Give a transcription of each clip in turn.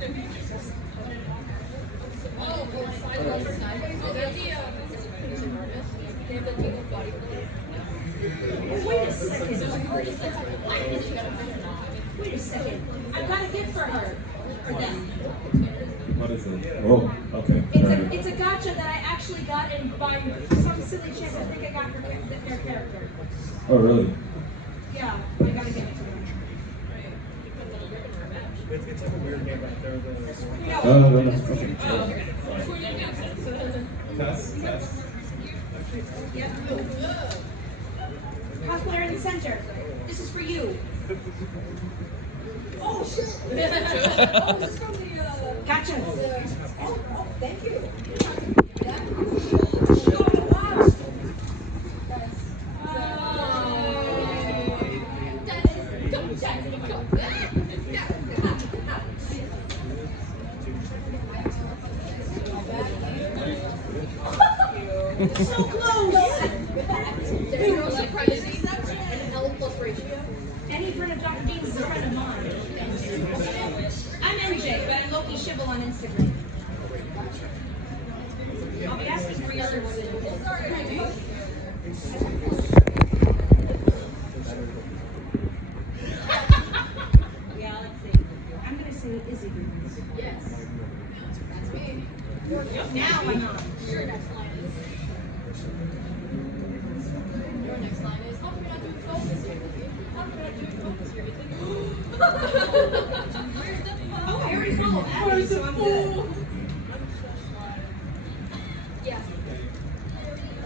Wait a second. Wait a second. I've got a gift for her. For them. What is it? Oh, okay. It's a gotcha that I actually got, and by some silly chance, I think I got their character. Oh, really? Yeah, I gotta give it to them. It's like a weird game right there. Okay. Test. Yep. Cosplayer in the center. This is for you. Oh shit! Oh, this is from the gotcha. Oh, thank you. So close! Any friend of Dr. Dean's is a friend of mine. I'm MJ, but I'm Loki Shibble on Instagram. I'll be asking for your yeah, let's see. I'm gonna say Izzy Greens. Yes. That's me. Now I'm on. Your next line is. Your next line is. How come you're not doing focus here? How come you're not doing focus here? Oh, I already followed Abby, so I'm good. Yeah.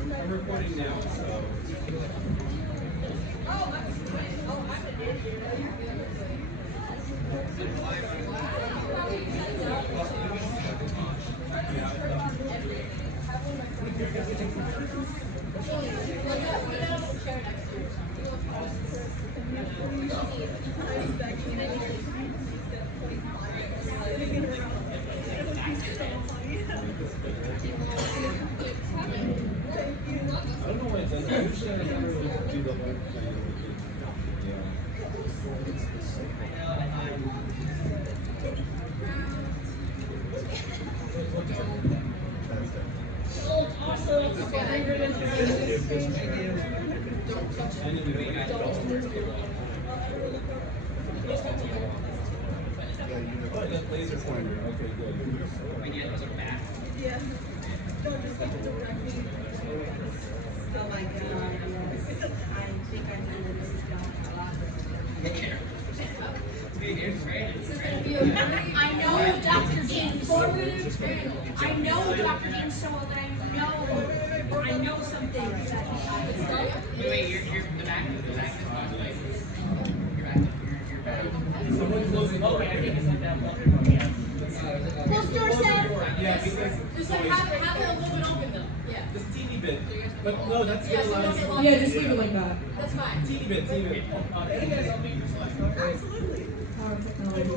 I'm recording now, so. Oh, I'm an idiot. I don't know why it does that. Usually I never really do the whole thing. Oh, that laser pointer. Okay, good. Yeah. Oh my god. I think I know where this is going. I know Dr. Dean I know Dr. Dean so well that I know some things that Wait, you're the back of the cosplay. You're back. Someone closing. Okay, I think it's like that. close door set. Yeah, because. Just like have it a little bit open though. Yeah. Just teeny bit. But no, that's Yeah, gonna so allow don't get us. lost. Yeah, just leave it like that. That's fine. Teeny bit. Absolutely. Power technology.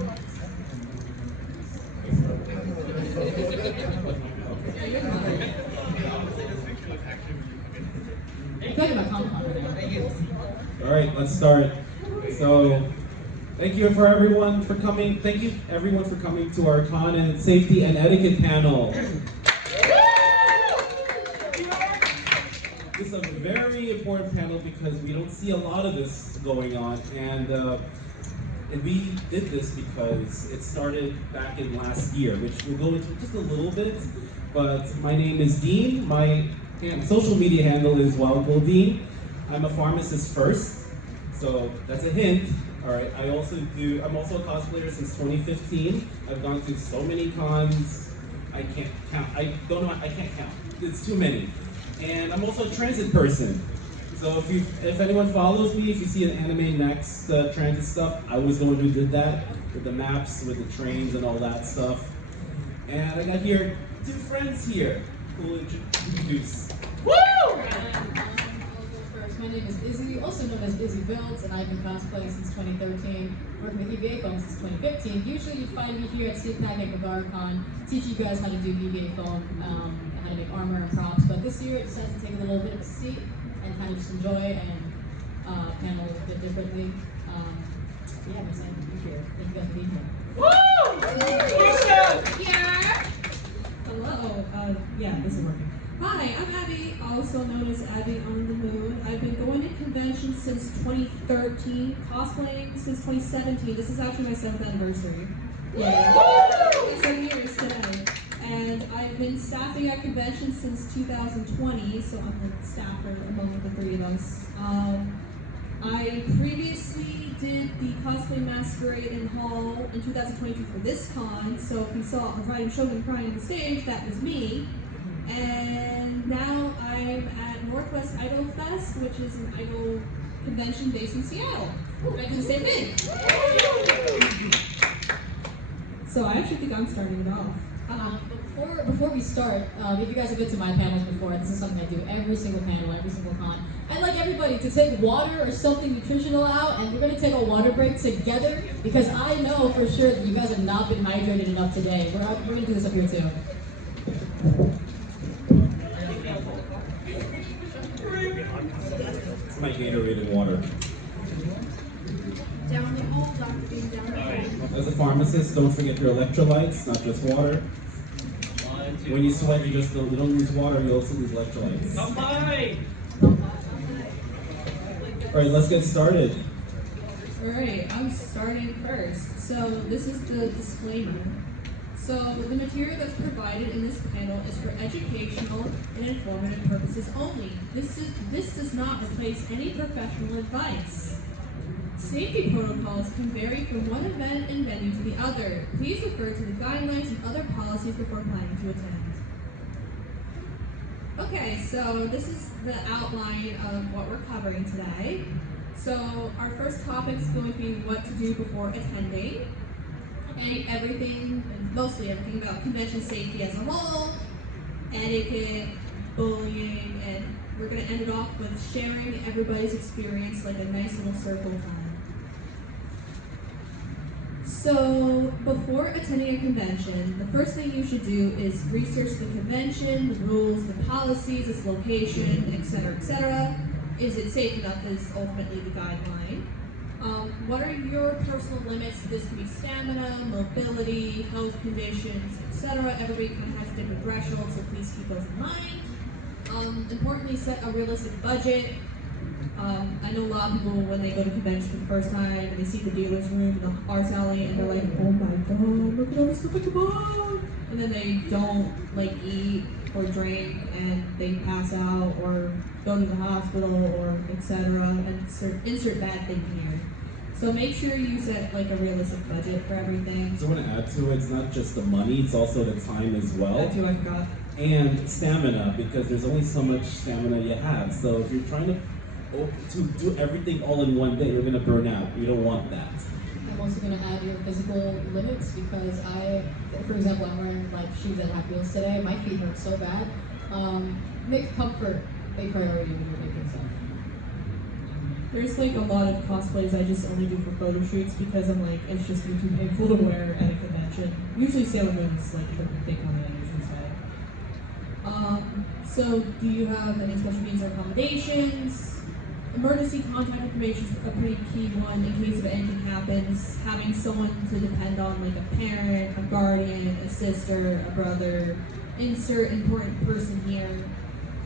All right, let's start. So, thank you for everyone for coming. Thank you everyone for coming to our con and safety and etiquette panel. This is a very important panel because we don't see a lot of this going on, and we did this because it started back in last year, which we'll go into just a little bit. But my name is Dean. My social media handle is WildGoldDean. I'm a pharmacist first, so that's a hint. All right. I'm also a cosplayer since 2015. I've gone to so many cons. I can't count. I can't count. It's too many. And I'm also a transit person. So if anyone follows me, if you see an Anime Next transit stuff, I was the one who did that with the maps, with the trains and all that stuff. And I got here two friends here who will introduce. Woo! My name is Izzy, also known as Izzy Builds, and I've been cosplaying since 2013, working with EVA foam since 2015. Usually you find me here at CPAC at GagaRCon, teach you guys how to do EVA foam, how to make armor and props, but this year I decided to take a little bit of a seat and kind of just enjoy and panel a bit differently. Yeah, I'm excited to be here. Thank you guys for being here. Woo! also known as AbbyOnTheMoon. I've been going to conventions since 2013, cosplaying since 2017. This is actually my 7th anniversary. Yeah. 7 years today. And I've been staffing at conventions since 2020, so I'm the staffer among the three of us. I previously did the Cosplay Masquerade in Hall in 2022 for this con, so if you saw a random showman crying on the stage, that was me. And now I'm at Northwest Idol Fest, which is an idol convention based in Seattle. I do the same thing. So I actually think I'm starting it off. Before we start, if you guys have been to my panels before, this is something I do every single panel, every single con. I'd like everybody to take water or something nutritional out, and we're going to take a water break together, because I know for sure that you guys have not been hydrated enough today. We're going to do this up here too. It's my Gatorade water. Down the hole, Dr. Dean, down the hole. As a pharmacist, don't forget your electrolytes, not just water. When you sweat, you don't lose water, you also lose electrolytes. Alright, let's get started. Alright, I'm starting first. So this is the disclaimer. So the material that's provided in this panel is for educational and informative purposes only. This does not replace any professional advice. Safety protocols can vary from one event and venue to the other. Please refer to the guidelines and other policies before planning to attend. Okay, so this is the outline of what we're covering today. So our first topic is going to be what to do before attending. Mostly everything about convention safety as a whole, etiquette, bullying, and we're going to end it off with sharing everybody's experience, like a nice little circle time. So before attending a convention, the first thing you should do is research the convention, the rules, the policies, its location, etc., etc. Is it safe enough is ultimately the guideline. What are your personal limits? This could be stamina, mobility, health conditions, etc. Everybody kind of has different thresholds, so please keep those in mind. Importantly, set a realistic budget. I know a lot of people, when they go to conventions for the first time, and they see the dealer's room, the arts alley, and they're like, oh my god, look at all the stuff I can buy! And then they don't eat or drink, and they pass out, or go to the hospital, or etc. and insert bad thing here. So make sure you set a realistic budget for everything. So I want to add to it, it's not just the money, it's also the time as well. That too, I forgot. And stamina, because there's only so much stamina you have. So if you're trying to do everything all in one day, you're going to burn out. You don't want that. I'm also going to add your physical limits, because for example, I'm wearing shoes at Happy Wheels today. My feet hurt so bad. Make comfort a priority when you're making stuff. There's a lot of cosplays I just only do for photo shoots, because I'm it's just too painful to wear at a convention. Usually Sailor Moon is they come in and usually say. So do you have any special needs or accommodations? Emergency contact information is a pretty key one in case of anything happens. Having someone to depend on, like a parent, a guardian, a sister, a brother. Insert important person here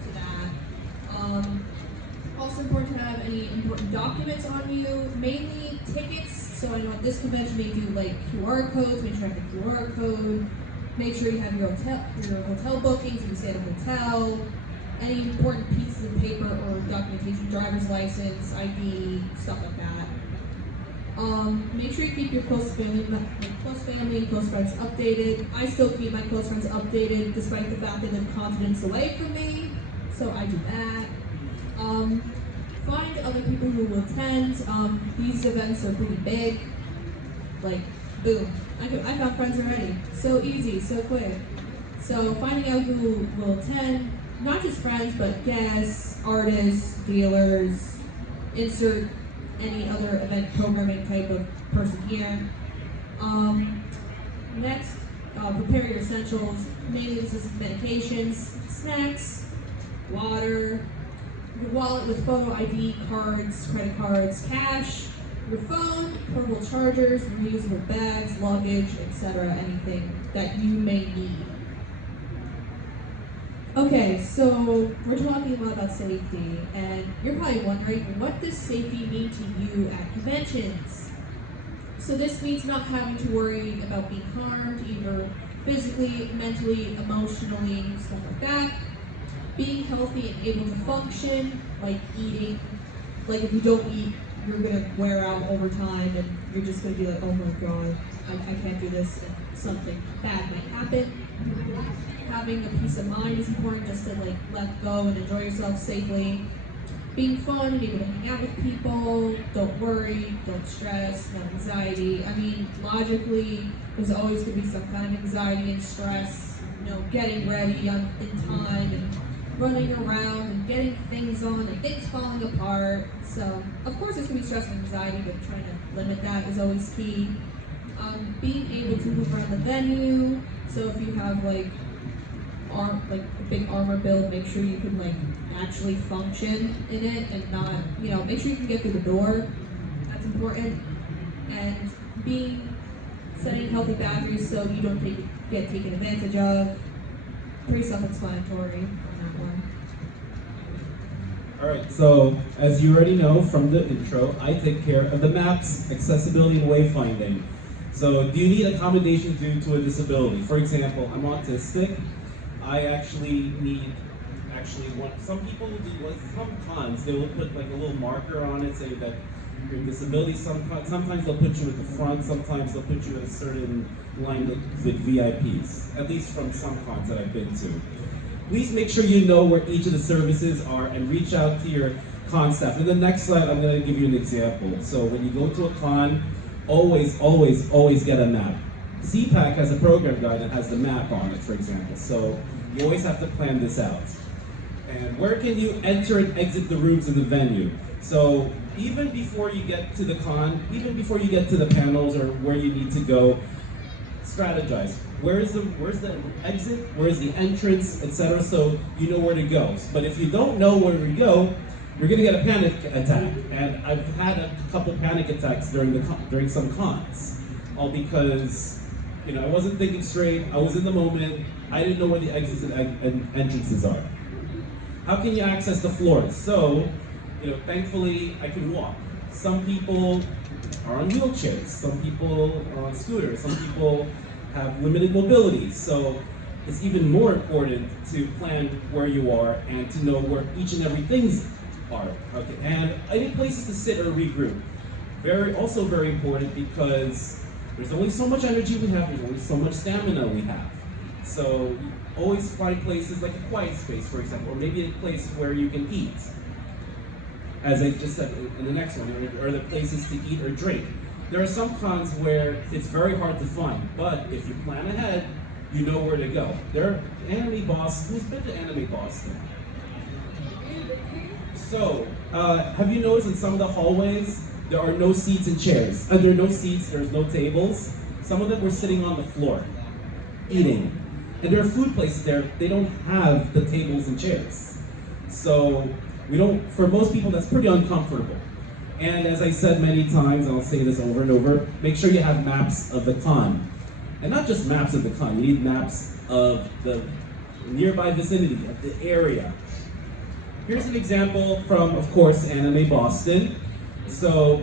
to that. Also important to have any important documents on you, mainly tickets. So I know at this convention they do QR codes. Make sure you have the QR code. Make sure you have your hotel bookings if you stay at a hotel. Any important pieces of paper or documentation, driver's license, ID, stuff like that. Make sure you keep your close family and close friends updated. I still keep my close friends updated despite the fact they live continents away from me, so I do that. Find other people who will attend. These events are pretty big. Boom. I got friends already. So easy, so quick. So finding out who will attend, not just friends, but guests, artists, dealers, insert any other event programming type of person here. Next, prepare your essentials. Mainly this is medications, snacks, water, your wallet with photo ID, cards, credit cards, cash, your phone, portable chargers, reusable bags, luggage, etc. Anything that you may need. Okay, so we're talking a lot about safety, and you're probably wondering, what does safety mean to you at conventions? So this means not having to worry about being harmed, either physically, mentally, emotionally, stuff like that. Being healthy and able to function, like eating. Like if you don't eat, you're gonna wear out over time, and you're just gonna be like, oh my god, I can't do this, and something bad might happen. Having a peace of mind is important, just to like let go and enjoy yourself safely. Being fun and able to hang out with people, don't worry, don't stress, no anxiety. I mean, logically, there's always going to be some kind of anxiety and stress, getting ready in time and running around and getting things on and things falling apart. So, of course, there's going to be stress and anxiety, but trying to limit that is always key. Being able to move around the venue, so if you have like a big armor build, make sure you can actually function in it and not, make sure you can get through the door. That's important. And setting healthy boundaries so you don't get taken advantage of. Pretty self-explanatory on that one. Alright, so as you already know from the intro, I take care of the maps, accessibility, and wayfinding. So do you need accommodations due to a disability? For example, I'm autistic. I actually need, some people will do, some cons, they will put like a little marker on it saying that your disability, sometimes they'll put you at the front, sometimes they'll put you at a certain line with VIPs, at least from some cons that I've been to. Please make sure you know where each of the services are and reach out to your con staff. In the next slide, I'm going to give you an example. So when you go to a con, always get a map. CPAC has a program guide that has the map on it, for example. So you always have to plan this out. And where can you enter and exit the rooms in the venue? So even before you get to the con, even before you get to the panels or where you need to go, strategize. Where's the exit? Where's the entrance, etc. So you know where to go. But if you don't know where to go, you're gonna get a panic attack. And I've had a couple panic attacks during some cons, all because I wasn't thinking straight. I was in the moment. I didn't know where the exits and entrances are. How can you access the floors? So, thankfully I can walk. Some people are on wheelchairs. Some people are on scooters. Some people have limited mobility. So it's even more important to plan where you are and to know where each and every things are. Okay, and any places to sit or regroup. Also very important, because there's only so much energy we have, there's only so much stamina we have. So always find places like a quiet space, for example, or maybe a place where you can eat. As I just said in the next one, or the places to eat or drink. There are some cons where it's very hard to find, but if you plan ahead, you know where to go. There are Anime Boston. Who's been to Anime Boston? So, have you noticed in some of the hallways, there are no seats and chairs. There are no seats, there's no tables. Some of them were sitting on the floor, eating. And there are food places there, they don't have the tables and chairs. So, for most people, that's pretty uncomfortable. And as I said many times, and I'll say this over and over, make sure you have maps of the con. And not just maps of the con, you need maps of the nearby vicinity, of the area. Here's an example from, of course, Anime Boston. So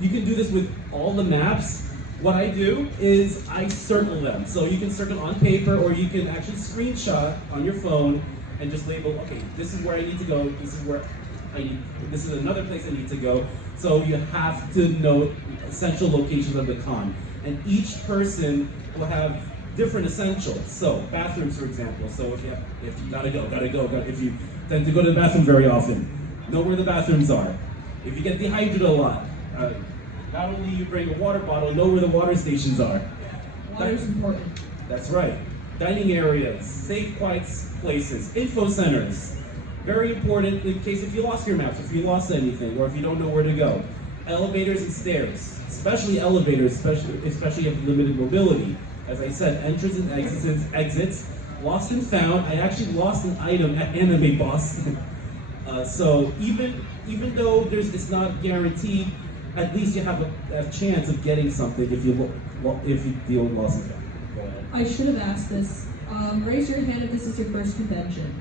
you can do this with all the maps. What I do is I circle them. So you can circle on paper, or you can actually screenshot on your phone and just label, okay, this is where I need to go, this is another place I need to go. So you have to know essential locations of the con. And each person will have different essentials. So bathrooms, for example. So if you gotta go. If you tend to go to the bathroom very often, know where the bathrooms are. If you get dehydrated a lot, not only you bring a water bottle, know where the water stations are. Water's important. That's right. Dining areas, safe, quiet places, info centers. Very important in case if you lost your maps, if you lost anything, or if you don't know where to go. Elevators and stairs, especially elevators, especially if you have limited mobility. As I said, entrance and exits. Lost and found. I actually lost an item at Anime Boston. So even though it's not guaranteed, at least you have a chance of getting something if you deal with lost and found. I should have asked this. Raise your hand if this is your first convention.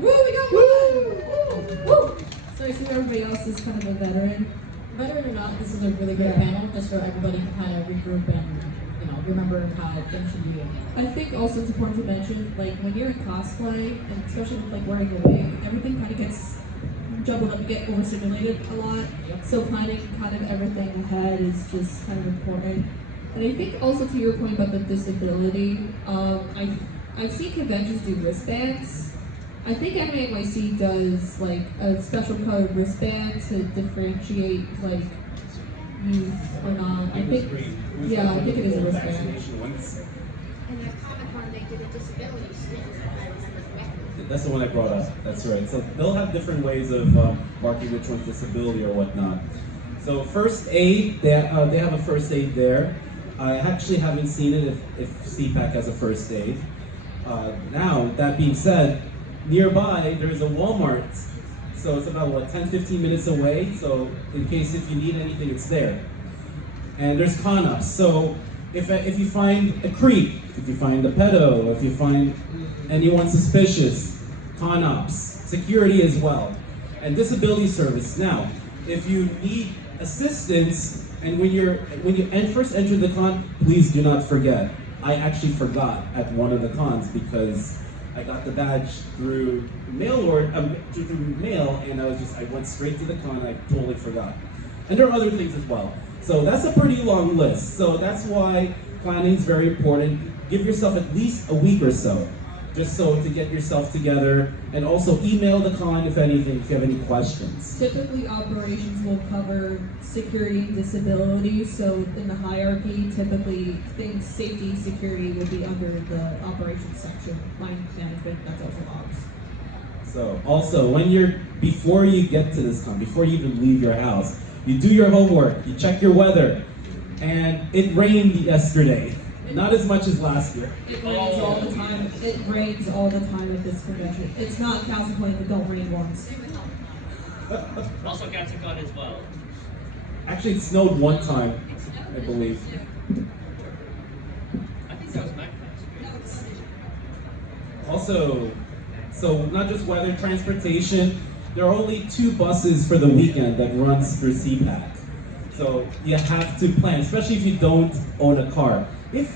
Woo, we got one! Woo! So I assume everybody else is kind of a veteran. Veteran or not, this is a really great panel, just so everybody can kind of regroup and, you know, remember how things should be. I think also it's important to mention, like, when you're in cosplay, and especially with, like, wearing a wig, everything kind of gets jumbled up, you get overstimulated a lot. So planning kind of everything ahead is just kind of important. And I think also to your point about the disability, I've seen conventions do wristbands. I think NYC does like a special colored wristband to differentiate like youth or not. I think, yeah, I think it is a wristband. And at Comic-Con, they did a disability stand, if I remember correctly. That's the one I brought up. That's right. So they'll have different ways of marking which one's disability or whatnot. So first aid, they have a first aid there. I actually haven't seen it if CPAC has a first aid. Now, that being said, nearby there's a Walmart. So it's about, what, 10-15 minutes away. So in case if you need anything, it's there. And there's con-ups. So if you find a creep, if you find a pedo, if you find anyone suspicious, con-ops, security as well, and disability service. Now, if you need assistance, and when you first enter the con, please do not forget. I actually forgot at one of the cons because I got the badge through mail and I went straight to the con and I totally forgot. And there are other things as well. So that's a pretty long list. So that's why planning is very important. Give yourself at least a week or so, just so to get yourself together, and also email the con if anything, if you have any questions. Typically, operations will cover security and disability. So in the hierarchy, typically things safety, security would be under the operations section. Line management, that's also ops. So also, before you get to this con, before you even leave your house, you do your homework, you check your weather, and it rained yesterday. Not as much as last year. It rains all the time. It rains all the time at this convention. It's not California, but don't rain once. Also Katsucon as well. Actually, it snowed one time, I believe. I think that was MacPass. Also, so not just weather, transportation, there are only 2 buses for the weekend that runs through CPAC. So you have to plan, especially if you don't own a car.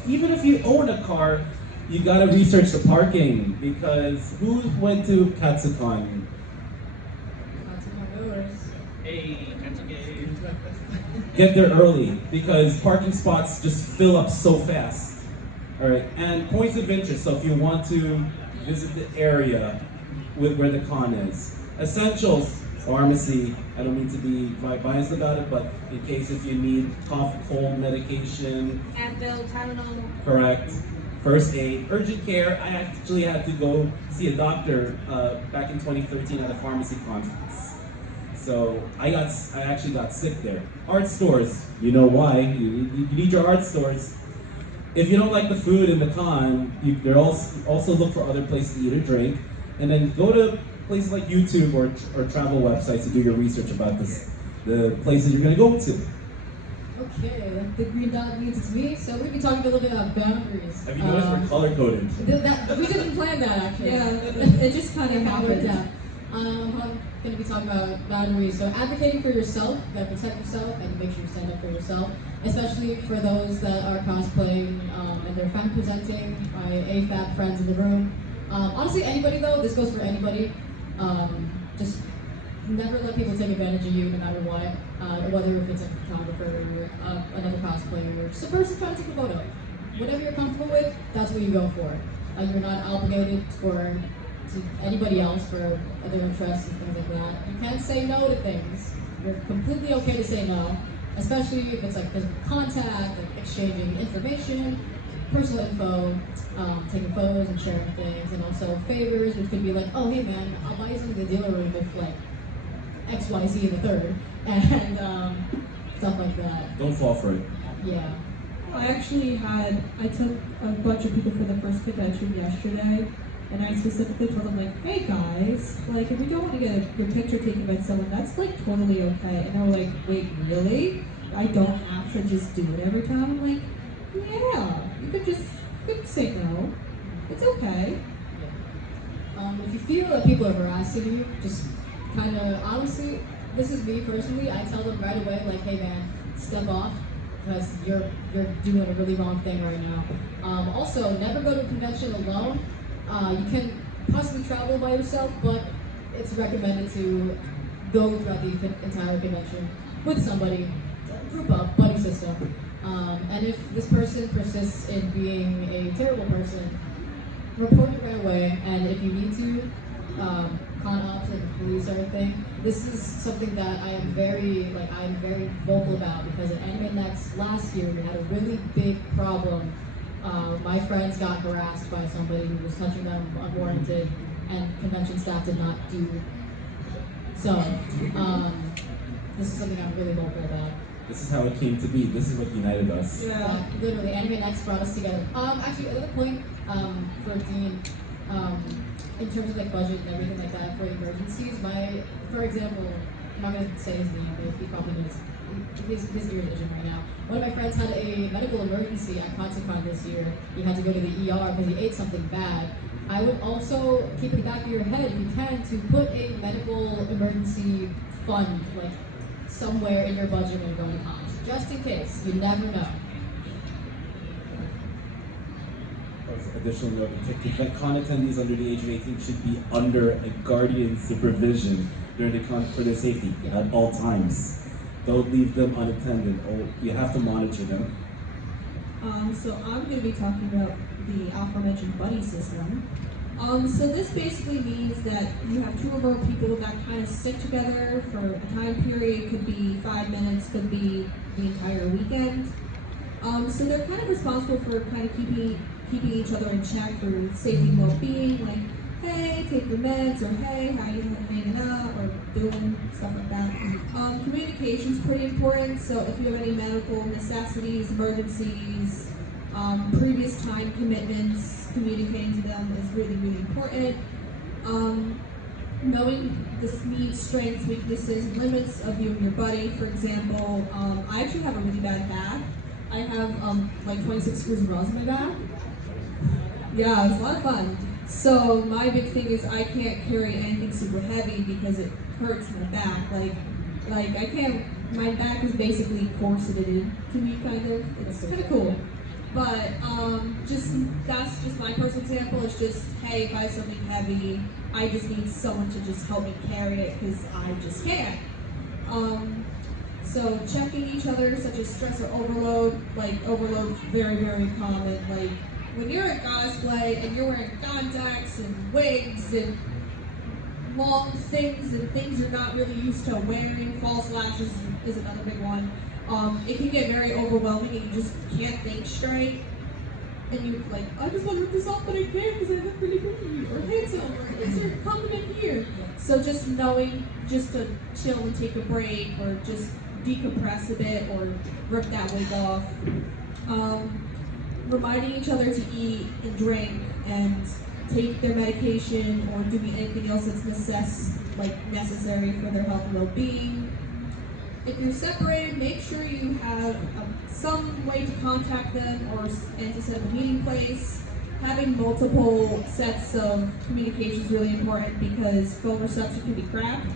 Even if you own a car, you gotta research the parking, because who went to Katsucon? Hey, Katsucon. Get there early, because parking spots just fill up so fast. All right, and points of interest. So if you want to visit the area where the con is, essentials, pharmacy. I don't mean to be biased about it, but in case if you need cough, cold medication, Advil, Tylenol. correct. First aid, urgent care. I actually had to go see a doctor back in 2013 at a pharmacy conference. So I actually got sick there. Art stores, you know why? You need your art stores. If you don't like the food in the con, you also look for other places to eat or drink, and then go to places like YouTube or travel websites to do your research about the places you're going to go to. Okay, the green dot means it's me, so we're going to be talking a little bit about boundaries. Have you noticed we're color-coded? We didn't plan that, actually. Yeah, it just kind of happened. I'm going to be talking about boundaries. So advocating for yourself, that protect yourself, and make sure you stand up for yourself, especially for those that are cosplaying and they're fan presenting, my AFAB friends in the room. Honestly, anybody though, this goes for anybody. Just never let people take advantage of you no matter what, whether if it's a photographer, another cosplayer, or just a person trying to take a photo. Whatever you're comfortable with, that's what you go for. You're not obligated to anybody else for other interests and things like that. You can't say no to things. You're completely okay to say no, especially if it's like physical contact, like exchanging information, personal info, taking photos and sharing things, and also favors, which could be like, oh hey man, I'll buy you something in the dealer room if like X, Y, Z in the third, and stuff like that. Don't fall for it. Yeah. I took a bunch of people for the first convention yesterday, and I specifically told them like, hey guys, like if we don't want to get your picture taken by someone, that's like totally okay. And they were like, wait, really? I don't have to just do it every time? I'm like, yeah, you could say no. It's okay. If you feel that people are harassing you, just kind of, honestly, this is me personally, I tell them right away, like, hey man, step off, because you're doing a really wrong thing right now. Also, never go to a convention alone. You can possibly travel by yourself, but it's recommended to go throughout the entire convention with somebody, group up, buddy system. And if this person persists in being a terrible person, report it right away. And if you need to, con ops and police or anything, this is something that I'm very vocal about, because at Anime Next last year we had a really big problem. My friends got harassed by somebody who was touching them unwarranted, and convention staff did not do so. This is something I'm really vocal about. This is how it came to be. This is what united us. Yeah, literally, Anime Next brought us together. Actually, another point for Dean, in terms of like budget and everything like that for emergencies. For example, I'm not gonna say his name, but he probably knows. His ear is itching right now. One of my friends had a medical emergency at ConcertCon this year. He had to go to the ER because he ate something bad. I would also keep in the back of your head, if you can, to put a medical emergency fund, like somewhere in your budget when you're going to cons, just in case. You never know. Additional note, con attendees under the age of 18 should be under a guardian supervision during the con for their safety at all times. Don't leave them unattended, or you have to monitor them. So I'm going to be talking about the aforementioned buddy system. So this basically means that you have 2 or more people that kind of stick together for a time period. Could be 5 minutes, could be the entire weekend. So they're kind of responsible for kind of keeping each other in check for safety and well-being, like, hey, take your meds, or hey, how you hanging out, or doing stuff like that. Communication's pretty important, so if you have any medical necessities, emergencies, previous time commitments, communicating to them is really, really important. Knowing the needs, strengths, weaknesses, limits of you and your buddy. For example, I actually have a really bad back. I have like 26 screws of rods in my back. Yeah, it's a lot of fun. So my big thing is I can't carry anything super heavy because it hurts my back. Like I can't. My back is basically corseted to me, kind of. It's kind of cool. But that's just my personal example. It's just, hey, if I have something heavy, I just need someone to just help me carry it because I just can't. So checking each other, such as stress or overload. Like overload's very, very common. Like when you're at cosplay and you're wearing contacts and wigs and long things and things you're not really used to wearing, false lashes is another big one. It can get very overwhelming and you just can't think straight. And you're like, I just want to rip this off, but I can't because I look really pretty or handsome or is there compliment here? So just knowing just to chill and take a break or just decompress a bit or rip that wig off. Reminding each other to eat and drink and take their medication or doing anything else that's necessary for their health and well-being. If you're separated, make sure you have some way to contact them and to set up a meeting place. Having multiple sets of communication is really important because phone reception can be crap.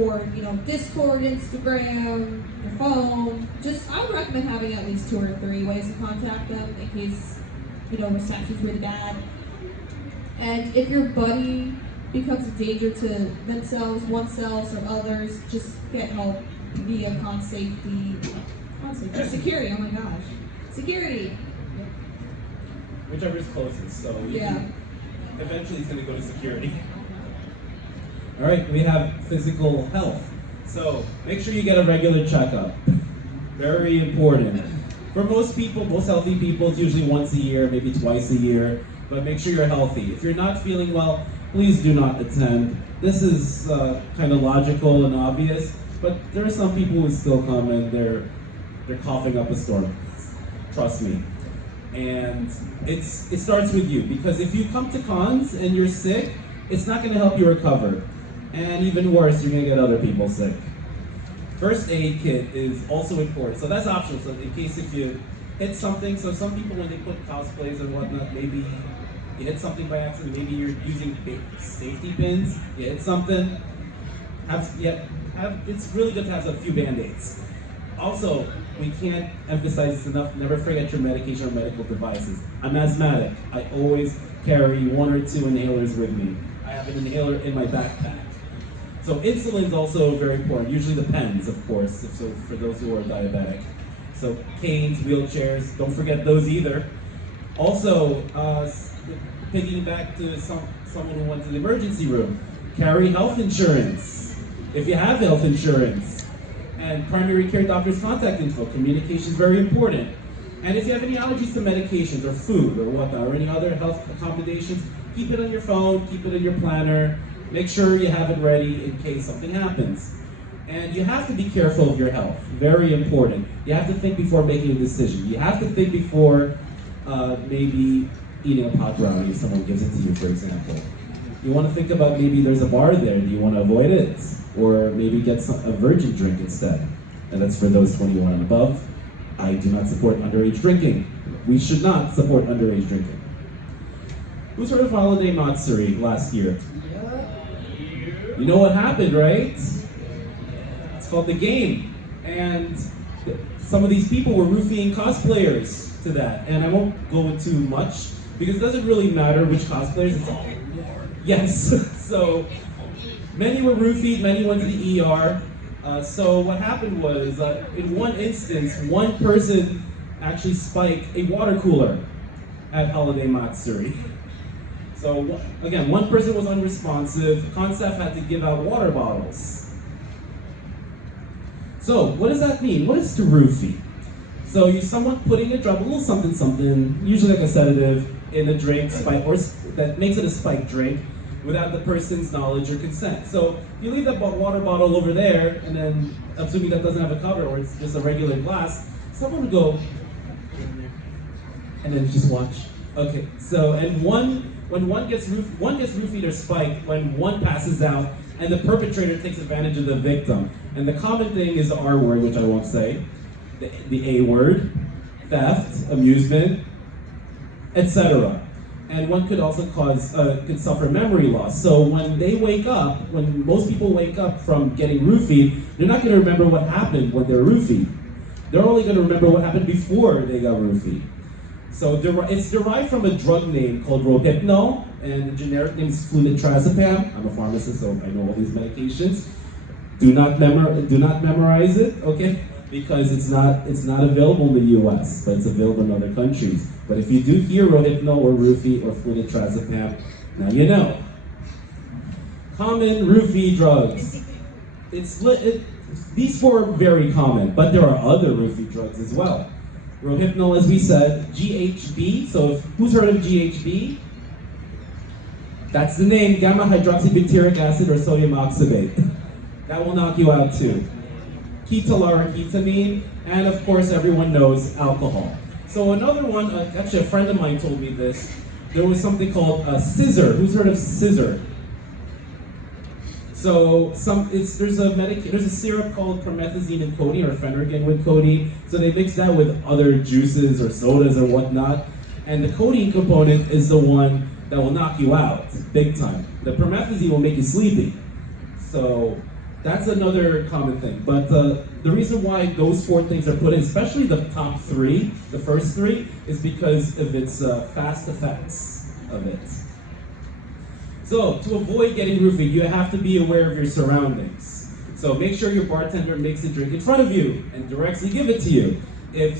Or, Discord, Instagram, your phone. I would recommend having at least 2 or 3 ways to contact them in case, reception's really bad. And if your buddy becomes a danger to themselves, oneself, or others, just get help via security, oh my gosh. Security. Whichever is closest, so eventually it's going to go to security. All right, we have physical health. So make sure you get a regular checkup. Very important. For most people, most healthy people, it's usually once a year, maybe twice a year, but make sure you're healthy. If you're not feeling well, please do not attend. This is kind of logical and obvious, but there are some people who still come and they're coughing up a storm. Trust me. And it starts with you, because if you come to cons and you're sick, it's not going to help you recover. And even worse, you're going to get other people sick. First aid kit is also important. So that's optional, so in case if you hit something. So some people, when they put cosplays and whatnot, maybe You hit something by accident, maybe you're using safety pins, you hit something, it's really good to have a few Band-Aids. Also, we can't emphasize this enough, never forget your medication or medical devices. I'm asthmatic. I always carry 1 or 2 inhalers with me. I have an inhaler in my backpack. So insulin is also very important, usually the pens, of course, so for those who are diabetic. So canes, wheelchairs, don't forget those either. Also, picking back to someone who went to the emergency room, carry health insurance, if you have health insurance. And primary care doctor's contact info, communication is very important. And if you have any allergies to medications or food or whatnot, or any other health accommodations, keep it on your phone, keep it in your planner, make sure you have it ready in case something happens. And you have to be careful of your health, very important. You have to think before making a decision. You have to think before maybe eating a pot brownie if someone gives it to you, for example. You want to think about maybe there's a bar there, do you want to avoid it? Or maybe get a virgin drink instead. And that's for those 21 and above. I do not support underage drinking. We should not support underage drinking. Who's heard of Holiday Matsuri last year? You know what happened, right? It's called The Game. And some of these people were roofing cosplayers to that. And I won't go into too much, because it doesn't really matter which cosplayers. It's all. Yes, so many were roofied, many went to the ER. So what happened was, in one instance, one person actually spiked a water cooler at Holiday Matsuri. So again, one person was unresponsive. Constaff had to give out water bottles. So what does that mean? What is to roofie? So you're someone putting a drop, a little something, something, usually like a sedative, in a drink, or that makes it a spiked drink, without the person's knowledge or consent. So you leave that water bottle over there, and then assuming that doesn't have a cover or it's just a regular glass, someone would go, and then just watch. Okay, so and when one gets roofied or spiked, when one passes out, and the perpetrator takes advantage of the victim. And the common thing is the R word, which I won't say, the A word, theft, amusement, etc. And one could also could suffer memory loss. So when they wake up, when most people wake up from getting roofied, they're not going to remember what happened when they're roofied. They're only going to remember what happened before they got roofied. So it's derived from a drug name called Rohypnol, and the generic name is flunitrazepam. I'm a pharmacist, so I know all these medications. Do not memorize it, okay? Because it's not available in the U.S., but it's available in other countries. But if you do hear Rohypnol or roofie or flunitrazepam, now you know. Common roofie drugs. These four are very common, but there are other roofie drugs as well. Rohypnol, as we said, GHB. So who's heard of GHB? That's the name, gamma hydroxybutyric acid or sodium oxybate. That will knock you out too. Ketamine, and of course everyone knows alcohol. So another one, actually a friend of mine told me this, there was something called scissor. Who's heard of scissor? So there's a syrup called promethazine and codeine, or phenergan with codeine. So they mix that with other juices or sodas or whatnot. And the codeine component is the one that will knock you out, big time. The promethazine will make you sleepy. So that's another common thing. But the reason why those four things are put in, especially the top three, the first three, is because of its fast effects of it. So to avoid getting roofied, you have to be aware of your surroundings. So make sure your bartender makes a drink in front of you and directly give it to you. If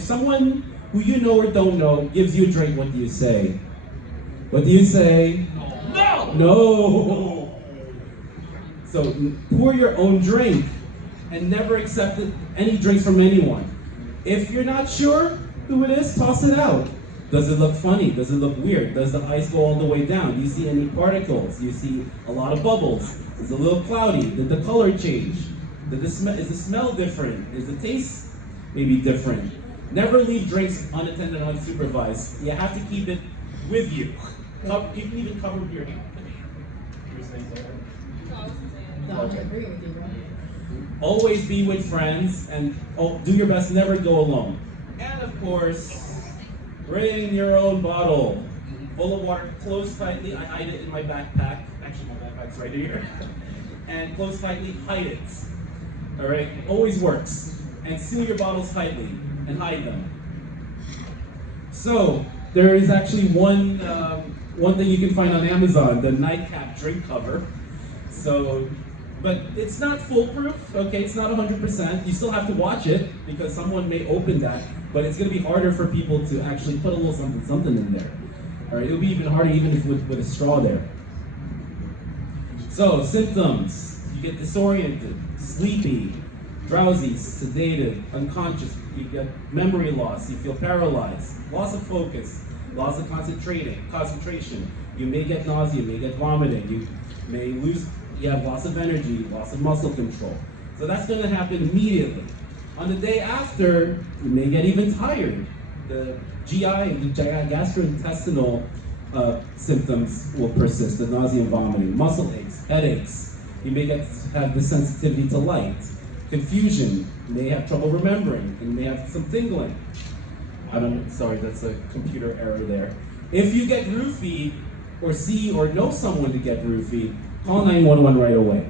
someone who you know or don't know gives you a drink, what do you say? What do you say? No! No! So pour your own drink and never accept any drinks from anyone. If you're not sure who it is, toss it out. Does it look funny? Does it look weird? Does the ice go all the way down? Do you see any particles? Do you see a lot of bubbles? Is it a little cloudy? Did the color change? Is the smell different? Is the taste maybe different? Never leave drinks unattended or unsupervised. You have to keep it with you. You can even cover your hand. No, I agree with you, bro. Always be with friends, and do your best never go alone. And of course, bring your own bottle. full of water, close tightly. I hide it in my backpack. Actually, my backpack's right here. And close tightly, hide it. All right, always works. And seal your bottles tightly and hide them. So there is actually one thing you can find on Amazon, the nightcap drink cover. So, but it's not foolproof. Okay, it's not 100%. You still have to watch it because someone may open that. But it's going to be harder for people to actually put a little something in there. All right, it'll be even harder even if with a straw there. So symptoms: you get disoriented, sleepy, drowsy, sedated, unconscious. You get memory loss. You feel paralyzed, loss of focus, loss of concentration. You may get nausea. You may get vomiting. You may lose. You have loss of energy, loss of muscle control. So that's going to happen immediately. On the day after, you may get even tired. The GI, the gastrointestinal symptoms will persist, the nausea and vomiting, muscle aches, headaches. You may have the sensitivity to light, confusion, you may have trouble remembering, and you may have some tingling. Sorry, that's a computer error there. If you get roofied, or see or know someone to get roofied, call 911 right away.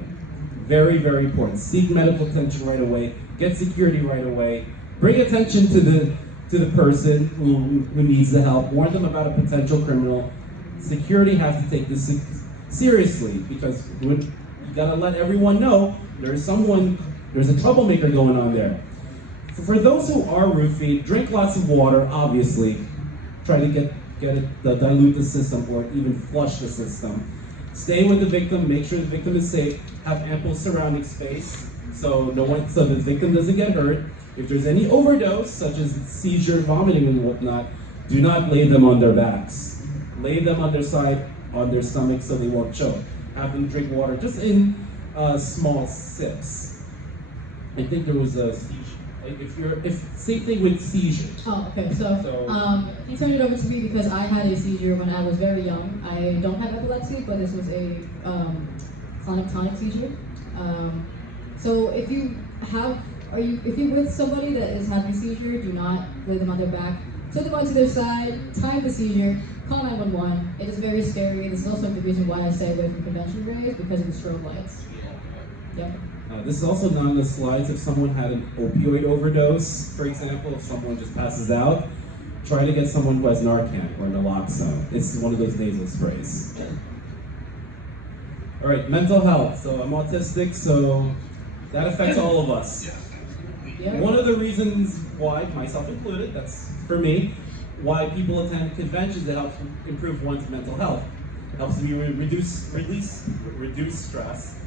Very, very important. Seek medical attention right away. Get security right away. Bring attention to the person who needs the help. Warn them about a potential criminal. Security has to take this seriously because you gotta let everyone know there's a troublemaker going on there. For those who are roofied, drink lots of water, obviously. Try to get it, dilute the system or even flush the system. Stay with the victim, make sure the victim is safe, have ample surrounding space so the victim doesn't get hurt. If there's any overdose, such as seizure, vomiting, and whatnot, do not lay them on their backs. Lay them on their side, on their stomach, so they won't choke. Have them drink water just in small sips. I think there was a seizure. Same thing with seizure. Oh, okay. So he turned it over to me because I had a seizure when I was very young. I don't have epilepsy, but this was a clonic seizure. So if you're with somebody that is having a seizure, do not lay them on their back. Tilt them onto their side, time the seizure, call 911. It is very scary. This is also the reason why I stay away from convention rays because of the strobe lights. Yep. This is also not on the slides. If someone had an opioid overdose, for example, if someone just passes out, try to get someone who has Narcan or naloxone. It's one of those nasal sprays. All right, mental health. So I'm autistic, so that affects all of us. Yeah. One of the reasons why, myself included, that's for me, why people attend conventions, it helps improve one's mental health. It helps me reduce stress,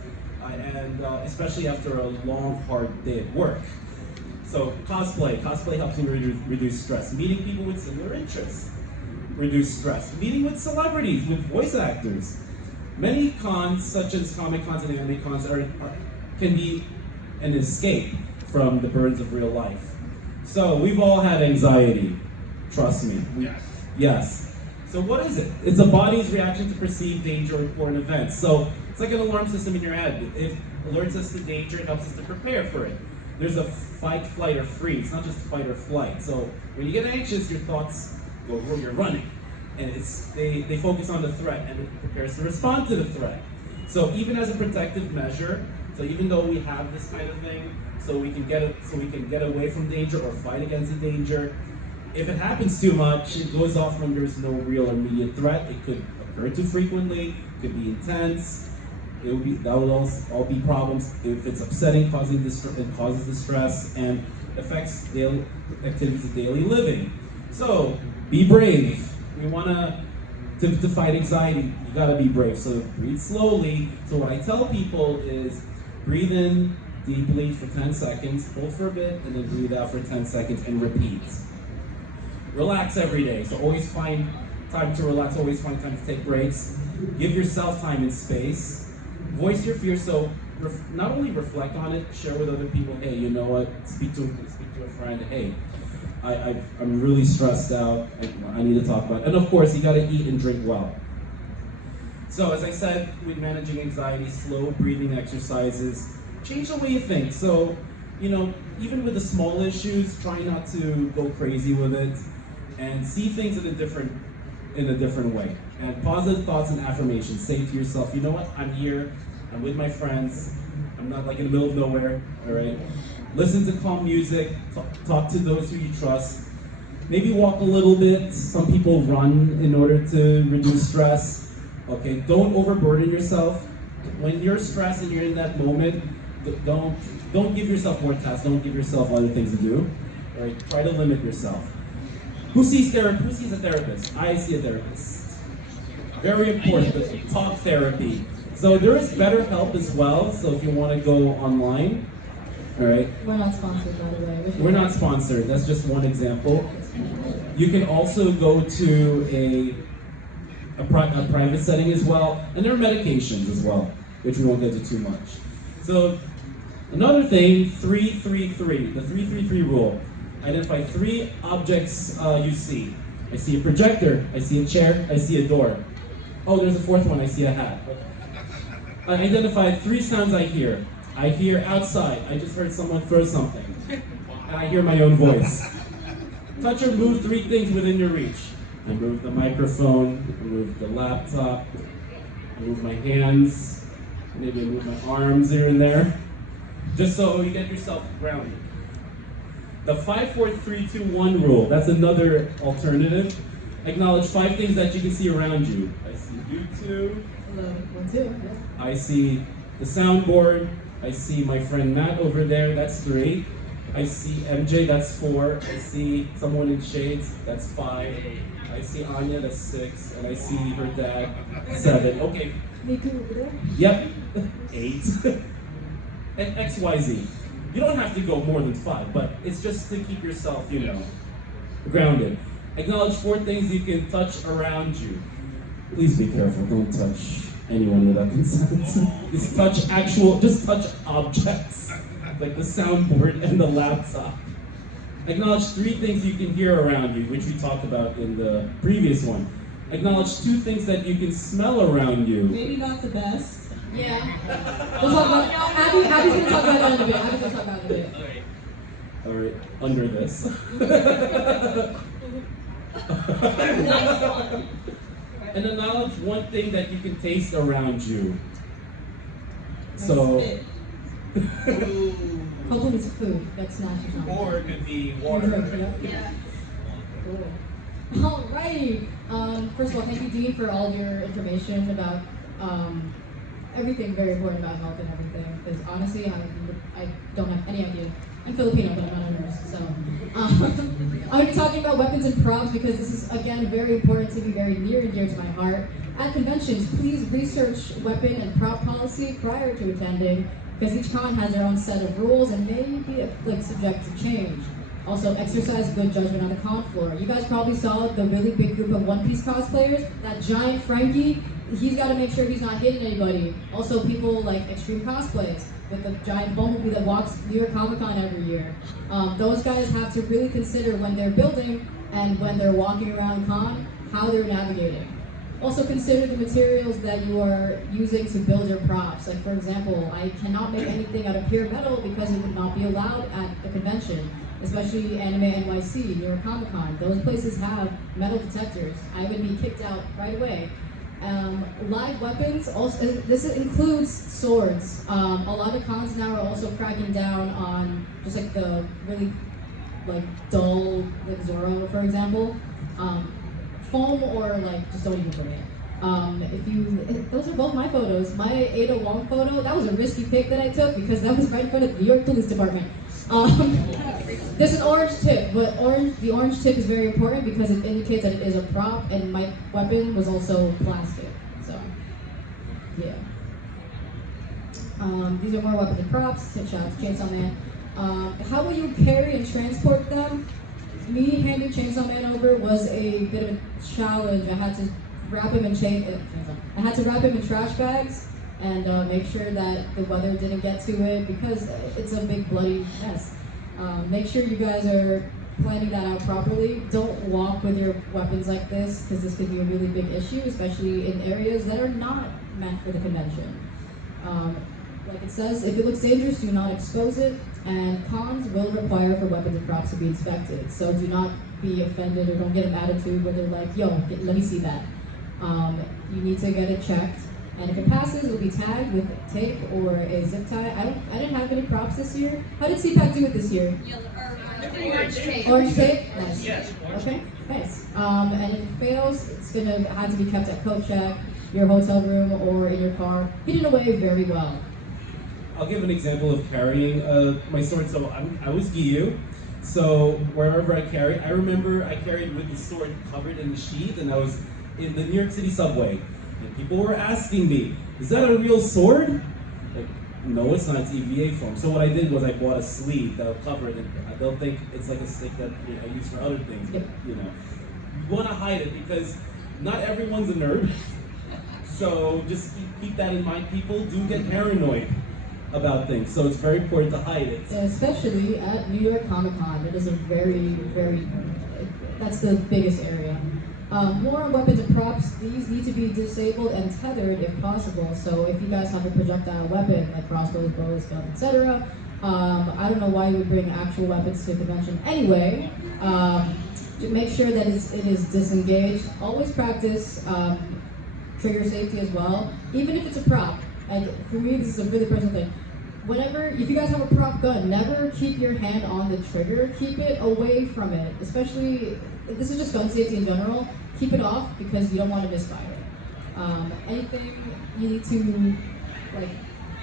and especially after a long, hard day at work. So cosplay helps me reduce stress. Meeting people with similar interests, reduce stress. Meeting with celebrities, with voice actors. Many cons, such as Comic Cons and anime cons, can be an escape from the burdens of real life. So we've all had anxiety, trust me. Yes. So what is it? It's the body's reaction to perceived danger or important events. So it's like an alarm system in your head. It alerts us to danger, it helps us to prepare for it. There's a fight, flight, or freeze. It's not just fight or flight. So when you get anxious, your thoughts go where you're running. And they focus on the threat and it prepares to respond to the threat. So even as a protective measure, so even though we have this kind of thing, so we can get away from danger or fight against the danger, if it happens too much, it goes off when there's no real immediate threat. It could occur too frequently, it could be intense. That will all be problems if it's upsetting, it causes distress, and affects daily activities of daily living. So be brave. We want to fight anxiety. You gotta be brave. So breathe slowly. So what I tell people is breathe in deeply for 10 seconds, hold for a bit, and then breathe out for 10 seconds and repeat. Relax every day. So always find time to relax. Always find time to take breaks. Give yourself time and space. Voice your fears, so not only reflect on it, share with other people, hey, you know what, speak to a friend, hey, I'm really stressed out, I need to talk about it. And of course, you gotta eat and drink well. So as I said, with managing anxiety, slow breathing exercises, change the way you think. So, even with the small issues, try not to go crazy with it, and see things in a different in a different way. And positive thoughts and affirmations. Say to yourself, you know what, I'm here, I'm with my friends, I'm not like in the middle of nowhere, all right? Listen to calm music, talk to those who you trust. Maybe walk a little bit. Some people run in order to reduce stress. Okay, don't overburden yourself. When you're stressed and you're in that moment, don't give yourself more tasks. Don't give yourself other things to do. All right, try to limit yourself. Who sees a therapist? I see a therapist. Very important. Talk therapy. So there is BetterHelp as well. So if you want to go online, all right. We're not sponsored, by the way. We're not sponsored. That's just one example. You can also go to a private setting as well, and there are medications as well, which we won't get into too much. So another thing, 3-3-3, the 3-3-3 rule. Identify 3 objects you see. I see a projector, I see a chair, I see a door. Oh, there's a 4th one, I see a hat. I identify 3 sounds I hear. I hear outside, I just heard someone throw something. And I hear my own voice. Touch or move 3 things within your reach. I move the microphone, I move the laptop, I move my hands, maybe I move my arms here and there. Just so you get yourself grounded. The 5-4-3-2-1 rule, that's another alternative. Acknowledge 5 things that you can see around you. I see you 2. Hello, 1, 2. Yeah. I see the soundboard. I see my friend Matt over there, that's 3. I see MJ, that's 4. I see someone in shades, that's 5. I see Anya, that's 6. And I see her dad, 7. Okay. Me too, over there. Yep, 8. And XYZ. You don't have to go more than 5, but it's just to keep yourself, grounded. Acknowledge 4 things you can touch around you. Please be careful, don't touch anyone without consent. Just touch objects, like the soundboard and the laptop. Acknowledge 3 things you can hear around you, which we talked about in the previous one. Acknowledge 2 things that you can smell around you. Maybe not the best. Yeah. We'll talk about Abby's gonna talk about that in a bit. Abby's gonna talk about it in a bit. All right, under this. And acknowledge 1 thing that you can taste around you. So, Hopefully it's food. That's snacks or something. Or it could be water. Yeah. Cool. Alrighty. First of all, thank you, Dean, for all your information about everything very important about health and everything. Because honestly, I don't have any idea. I'm Filipino, but I'm not a nurse. So I'm going to be talking about weapons and props because this is, again, very important to me, very near and dear to my heart. At conventions, please research weapon and prop policy prior to attending because each con has their own set of rules and may be subject to change. Also, exercise good judgment on the con floor. You guys probably saw the really big group of One Piece cosplayers. That giant Frankie, he's got to make sure he's not hitting anybody. Also, people like extreme cosplays with the giant bumblebee that walks New York Comic Con every year. Those guys have to really consider when they're building and when they're walking around con, how they're navigating. Also consider the materials that you are using to build your props. Like for example, I cannot make anything out of pure metal because it would not be allowed at the convention, especially Anime NYC, New York Comic Con. Those places have metal detectors. I would be kicked out right away. Live weapons, also, this includes swords. A lot of cons now are also cracking down on just like the really dull, like Zorro, for example. Foam or just don't even bring it. Those are both my photos. My Ada Wong photo, that was a risky pic that I took because that was right in front of the New York Police Department. There's an orange tip, but the orange tip is very important because it indicates that it is a prop, and my weapon was also plastic. So, yeah. These are more weapons and props. Hit shots, Chainsaw Man. How will you carry and transport them? Me handing Chainsaw Man over was a bit of a challenge. I had to wrap him in trash bags and make sure that the weather didn't get to it because it's a big bloody mess. Make sure you guys are planning that out properly. Don't walk with your weapons like this because this could be a really big issue, especially in areas that are not meant for the convention. Like it says, if it looks dangerous, do not expose it. And cons will require for weapons and props to be inspected. So do not be offended or don't get an attitude where they're like, yo, let me see that. You need to get it checked. And if it passes, it'll be tagged with tape or a zip tie. I didn't have any props this year. How did CPAC do it this year? Orange tape. Orange tape? Nice. Yes. Okay, nice. And if it fails, it's gonna have to be kept at coat check, your hotel room, or in your car, hidden away very well. I'll give an example of carrying my sword. So I was GU, so wherever I carry, I remember I carried with the sword covered in the sheath, and I was in the New York City subway, and people were asking me, "Is that a real sword?" Like, no, it's not. It's EVA foam. So what I did was I bought a sleeve that'll cover it, and they'll think it's like a stick that I use for other things. But, you want to hide it because not everyone's a nerd. So just keep that in mind. People do get paranoid about things, so it's very important to hide it. Especially at New York Comic Con, it is a very, that's the biggest area. More on weapons and props, these need to be disabled and tethered if possible. So if you guys have a projectile weapon, like crossbows, bows, guns, etc., I don't know why you would bring actual weapons to a convention anyway. To make sure that it is disengaged. Always practice trigger safety as well, even if it's a prop. And for me, this is a really personal thing. If you guys have a prop gun, never keep your hand on the trigger. Keep it away from it, especially, this is just gun safety in general. Keep it off because you don't want to misfire. Anything you need to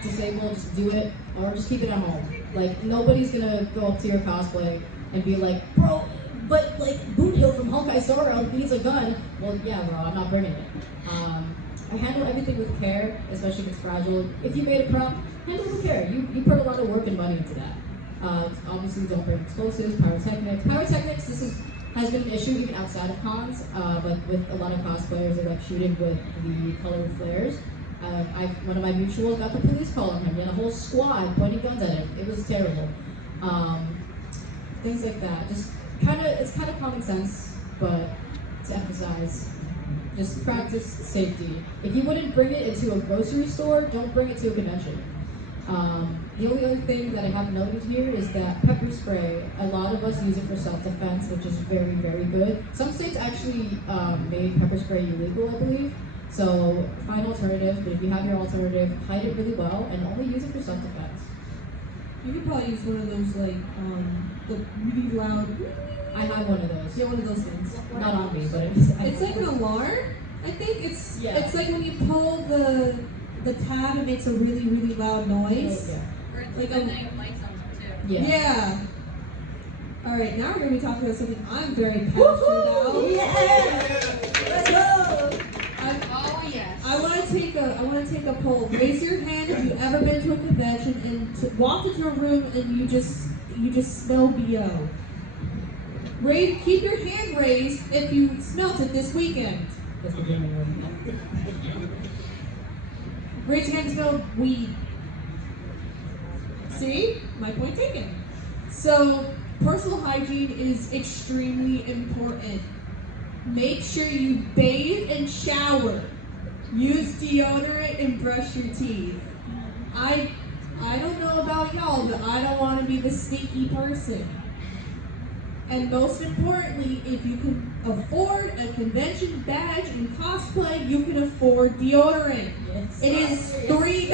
disable, just do it, or just keep it at home. Like, nobody's gonna go up to your cosplay and be like, bro, but Boot Hill from Honkai Star Rail needs a gun. Well, yeah, bro, I'm not bringing it. I handle everything with care, especially if it's fragile. If you made a prop, handle it with care. You put a lot of work and money into that. Obviously, don't bring explosives, pyrotechnics. Pyrotechnics, has been an issue even outside of cons, but with a lot of cosplayers, they like shooting with the colored flares. One of my mutuals got the police call on him. He had a whole squad pointing guns at him. It was terrible. Things like that. Just it's kind of common sense, but to emphasize. Just practice safety. If you wouldn't bring it into a grocery store, don't bring it to a convention. The only other thing that I have noted here is that pepper spray, a lot of us use it for self-defense, which is very, very good. Some states actually made pepper spray illegal, I believe. So find alternatives, but if you have your alternative, hide it really well and only use it for self-defense. You could probably use one of those the really loud. I have one of those. Yeah, one of those things. Not on me, but It's like an alarm. I think it's like when you pull the tab, it makes a really, really loud noise. Yeah. Or it's Like like a- a night lights on too. Yeah. All right, now we're gonna be talking about something I'm very passionate about. Oh yes. I want to take a poll. Raise your hand if you've ever been to a convention and walked into a room and you just smell BO. Keep your hand raised if you smelt it this weekend. Raise your hand to smell weed. See? My point taken. So, personal hygiene is extremely important. Make sure you bathe and shower. Use deodorant and brush your teeth. I don't know about y'all, but I don't want to be the stinky person. And most importantly, if you can afford a convention badge in cosplay, you can afford deodorant. Yes. It is $3.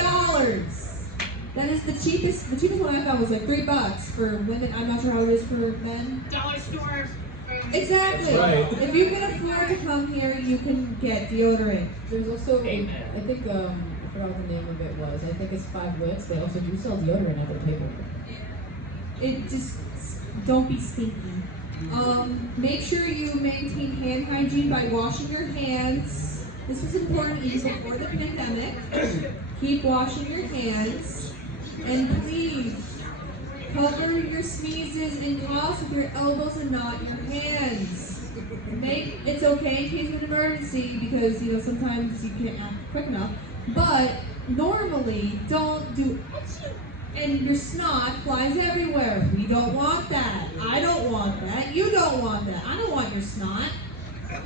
That is the cheapest. The cheapest one I found was like $3 for women. I'm not sure how it is for men. Dollar store. Exactly. Right. If you can afford to come here, you can get deodorant. There's also, Amen. I think, I forgot what the name of it was. I think it's 5 Wits. They also do sell deodorant at their table. It just, don't be stinky. Make sure you maintain hand hygiene by washing your hands. This was important even before the pandemic. Keep washing your hands. And please, cover your sneezes and coughs with your elbows and not your hands. It's okay in case of an emergency because, sometimes you can't act quick enough. But normally, don't do and your snot flies everywhere. We don't want that. I don't want that. You don't want that. I don't want your snot.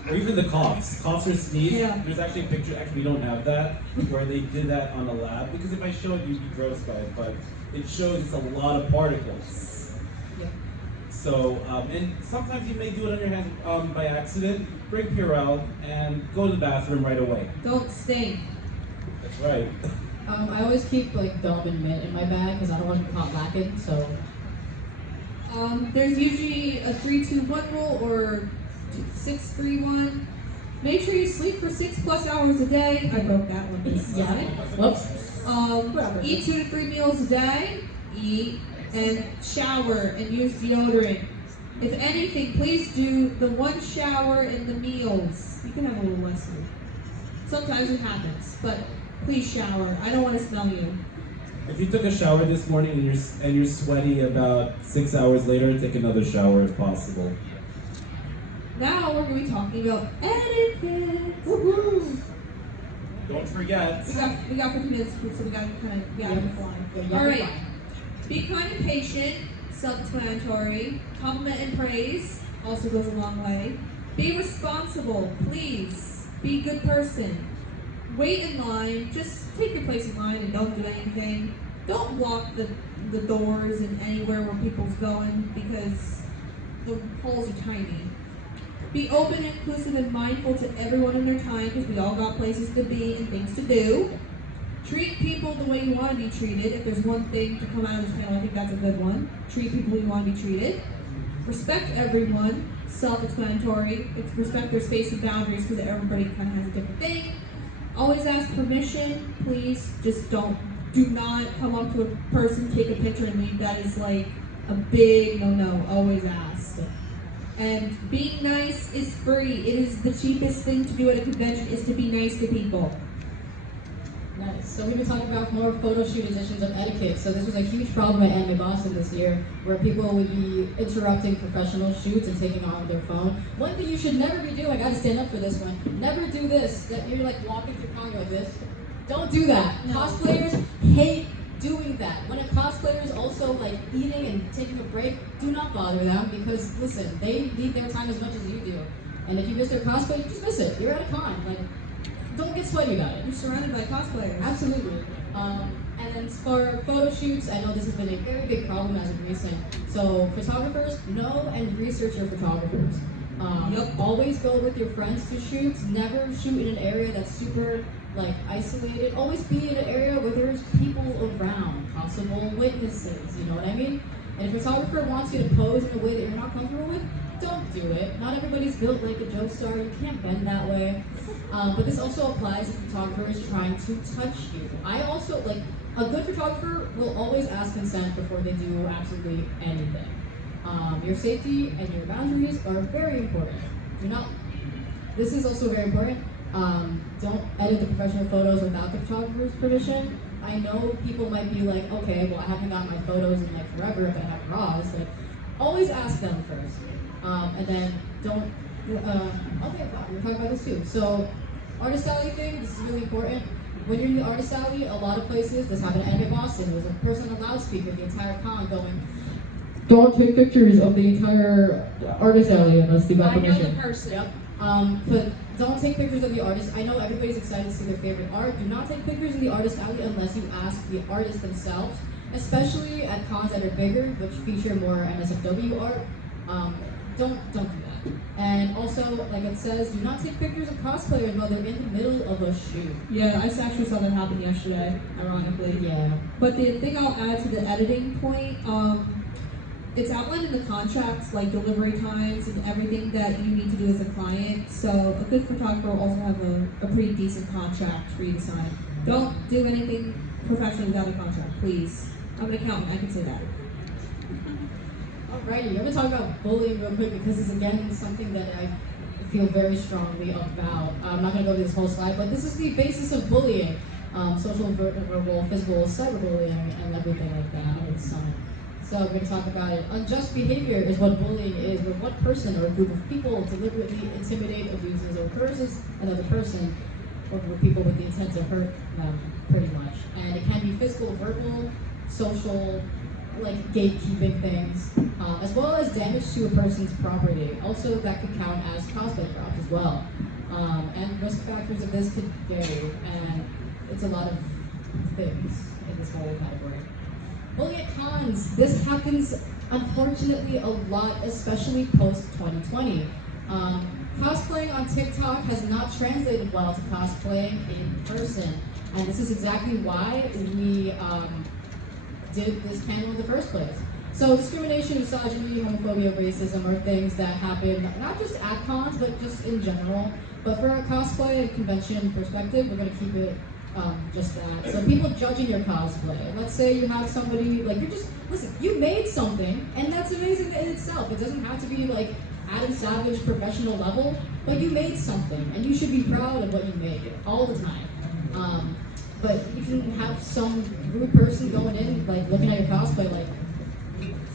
Or even the coughs. Coughs or sneeze. Yeah. There's actually a picture, actually we don't have that, where they did that on a lab. Because if I show it, you'd be grossed by it. But it shows it's a lot of particles. Yeah. So, and sometimes you may do it on your hands by accident. Bring Purell and go to the bathroom right away. Don't stink. That's right. I always keep like gum and mint in my bag because I don't want to be caught lacking. So There's usually a 3-2-1 rule or 6-3-1. Make sure you sleep for 6+ hours a day. I broke that one this yeah. time. Whoops. Eat 2 to 3 meals a day. Eat and shower and use deodorant. If anything, please do the 1 shower and the meals. You can have a little less sleep. Sometimes it happens, but please shower. I don't want to smell you. If you took a shower this morning and you're sweaty about 6 hours later, take another shower if possible. Now we're going to be talking about etiquette. Woohoo! Don't forget. We got 50 minutes, so we got to kind of get out of the fly. Yeah, All right. Be kind and patient. Self-explanatory. Compliment and praise also goes a long way. Be responsible, please. Be a good person. Wait in line. Just take your place in line and don't do anything. Don't block the doors and anywhere where people's going because the holes are tiny. Be open, inclusive, and mindful to everyone in their time because we all got places to be and things to do. Treat people the way you want to be treated. If there's one thing to come out of this panel, I think that's a good one. Treat people the way you want to be treated. Respect everyone. Self-explanatory. Respect their space and boundaries because everybody kind of has a different thing. Always ask permission. Please just do not come up to a person, take a picture, and leave. That is like a big no-no. Always ask. And being nice is free. It is the cheapest thing to do at a convention is to be nice to people. Nice. So we've been talking about more photo shoot editions of etiquette. So this was a huge problem at Anime Boston this year, where people would be interrupting professional shoots and taking on their phone. One thing you should never be doing, I gotta stand up for this one, never do this, that you're like walking through Congo like this. Don't do that. No. Cosplayers hate doing that. When a cosplayer is also like eating and taking a break, do not bother them because listen, they need their time as much as you do. And if you miss their cosplay, you just miss it. You're at a con. Like, don't get sweaty about it. You're surrounded by cosplayers. Absolutely. And then for photo shoots, I know this has been a very big problem as of recent. So photographers, know and research your photographers. Always go with your friends to shoots. Never shoot in an area that's super like isolated. Always be in an area where there's people around, possible witnesses. You know what I mean? And if a photographer wants you to pose in a way that you're not comfortable with, don't do it. Not everybody's built like a Joe Star. You can't bend that way. But this also applies if a photographer is trying to touch you. I also, like, a good photographer will always ask consent before they do absolutely anything. Your safety and your boundaries are very important. This is also very important. Don't edit the professional photos without the photographer's permission. I know people might be like, okay, well, I haven't got my photos in like forever if I have raws. Like, always ask them first. And then don't, okay, wow, we're talking about this too. So, artist alley thing, this is really important. When you're in the artist alley, a lot of places, this happened at Anime Boston, there was a person on a loudspeaker the entire con going, don't take pictures of the entire artist alley unless you got permission. I know the person. Yep. But don't take pictures of the artist. I know everybody's excited to see their favorite art. Do not take pictures in the artist alley unless you ask the artist themselves, especially at cons that are bigger, which feature more NSFW art. Don't do that. And also, like it says, do not take pictures of cosplayers while they're in the middle of a shoot. Yeah, I actually saw that happen yesterday, ironically. Yeah. But the thing I'll add to the editing point, it's outlined in the contracts, like delivery times and everything that you need to do as a client. So a good photographer will also have a pretty decent contract for you to sign. Don't do anything professionally without a contract, please. I'm an accountant, I can say that. Alrighty, I'm going to talk about bullying real quick because it's again something that I feel very strongly about. I'm not going to go through this whole slide, but this is the basis of bullying. Social, verbal, physical, cyberbullying, and everything like that under the sun. So we're going to talk about it. Unjust behavior is what bullying is, where one person or a group of people deliberately intimidate, abuses, or curses another person, or with people with the intent to hurt them, pretty much. And it can be physical, verbal, social, like gatekeeping things, as well as damage to a person's property. Also, that could count as cosplay props as well. And risk factors of this could vary, and it's a lot of things in this whole category. Bullying at cons. This happens, unfortunately, a lot, especially post-2020. Cosplaying on TikTok has not translated well to cosplaying in person, and this is exactly why we did this panel in the first place. So discrimination, misogyny, homophobia, racism are things that happen not just at cons, but just in general. But for a cosplay and convention perspective, we're going to keep it just that. So people judging your cosplay. Let's say you have somebody, like listen, you made something, and that's amazing in itself. It doesn't have to be like Adam Savage professional level, but you made something, and you should be proud of what you made all the time. But you can have some rude person going in, like looking at your cosplay, like,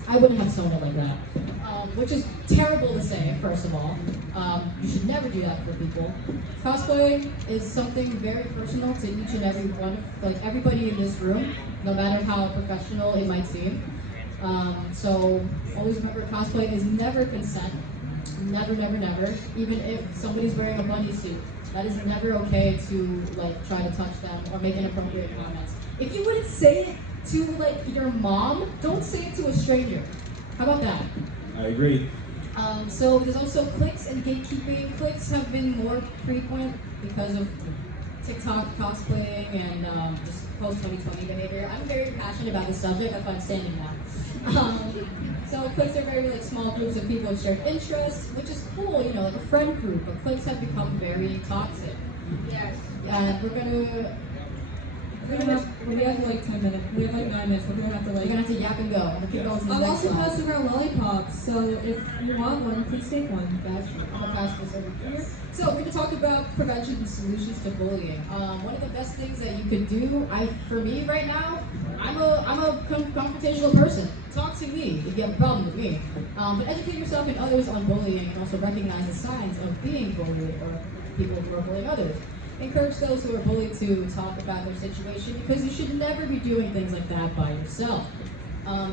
I wouldn't have sewn it like that. Which is terrible to say, first of all. You should never do that for people. Cosplay is something very personal to each and every one, like everybody in this room, no matter how professional it might seem. So always remember, cosplay is never consent. Never, never, never. Even if somebody's wearing a bunny suit, that is never okay to like try to touch them or make inappropriate comments. If you wouldn't say it to like your mom, don't say it to a stranger. How about that? I agree. So there's also cliques and gatekeeping. Cliques have been more frequent because of TikTok cosplaying and just post-2020 behavior. I'm very passionate about this subject. That's why I'm standing now. So cliques are very like small groups of people with shared interests, which is cool, you know, like a friend group. But cliques have become very toxic. Yes. And we have like 10 minutes. We have like 9 minutes. We're gonna have to we're like. gonna have to yap and go. We'll keep going to the I'm next also slide. passing around lollipops, so if you want one, please take one. Gotcha. I'm gonna pass this over here. So we're gonna talk about prevention and solutions to bullying. One of the best things that you could do, for me right now, I'm a confrontational person. Talk to me if you have a problem with me. But educate yourself and others on bullying, and also recognize the signs of being bullied or people who are bullying others. Encourage those who are bullied to talk about their situation, because you should never be doing things like that by yourself.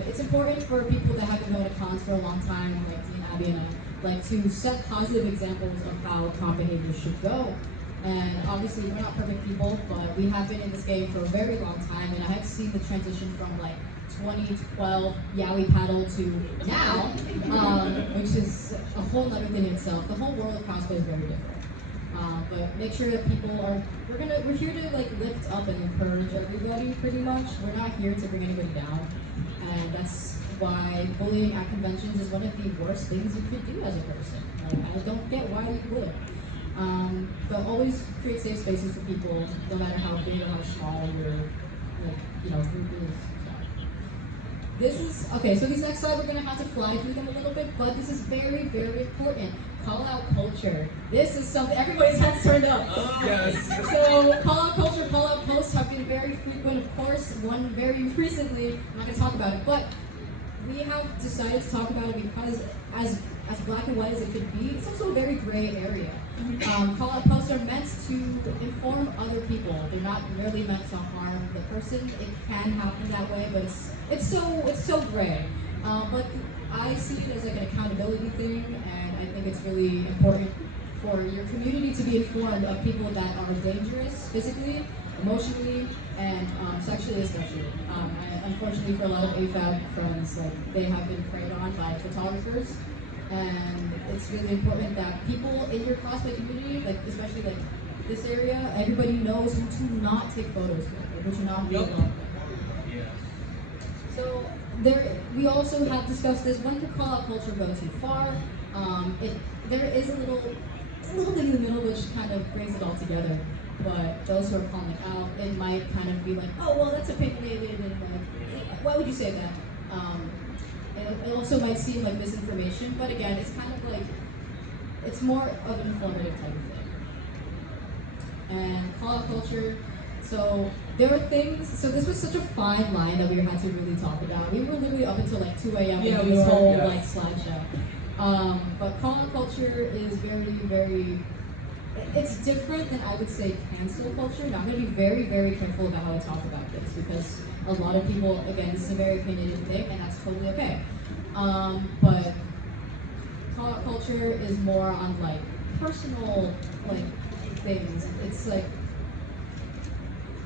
It's important for people that have been going to cons for a long time, like me and Abby and I, like to set positive examples of how con behavior should go. And obviously we're not perfect people, but we have been in this game for a very long time, and I have seen the transition from like 2012 Yowie paddle to now, which is a whole other thing in itself. The whole world of cosplay is very different. But make sure that people are, we're here to like lift up and encourage everybody pretty much. We're not here to bring anybody down. And that's why bullying at conventions is one of the worst things you could do as a person. I don't get why you would. But always create safe spaces for people, no matter how big or how small your group is. This is, okay, so these next slides, we're gonna have to fly through them a little bit, but this is very, very important. Call out culture. This is something, everybody's heads turned up. Yes. So call out culture, call out posts have been very frequent. Of course, one very recently, I'm not gonna talk about it, but we have decided to talk about it because as black and white as it could be, it's also a very gray area. Call out posts are meant to inform other people. They're not merely meant to harm the person. It can happen that way, but it's so gray. But I see it as like an accountability thing, and I think it's really important for your community to be informed of people that are dangerous physically, emotionally, and sexually especially. Unfortunately for a lot of AFAB friends, like they have been preyed on by photographers, and it's really important that people in your cosplay community, like especially like this area, everybody knows who to not take photos with, or who to not be alone with. Yeah. So we also have discussed this. When could call out culture go too far? There is a little thing in the middle which kind of brings it all together. But those who are calling it out, it might kind of be like, oh well, that's opinionated, and like, why would you say that? It also might seem like misinformation, but again, it's kind of like, it's more of an informative type of thing. And call out culture. So there were things, so this was such a fine line that we had to really talk about. We were literally up until like 2 a.m. Yeah, with we this were, whole yes. like slideshow. But call out culture is very, very, it's different than I would say cancel culture. Now I'm going to be very, very careful about how I talk about this, because A lot of people, again, this is a very opinionated thing, and that's totally okay. But call-out culture is more on like personal like things. It's like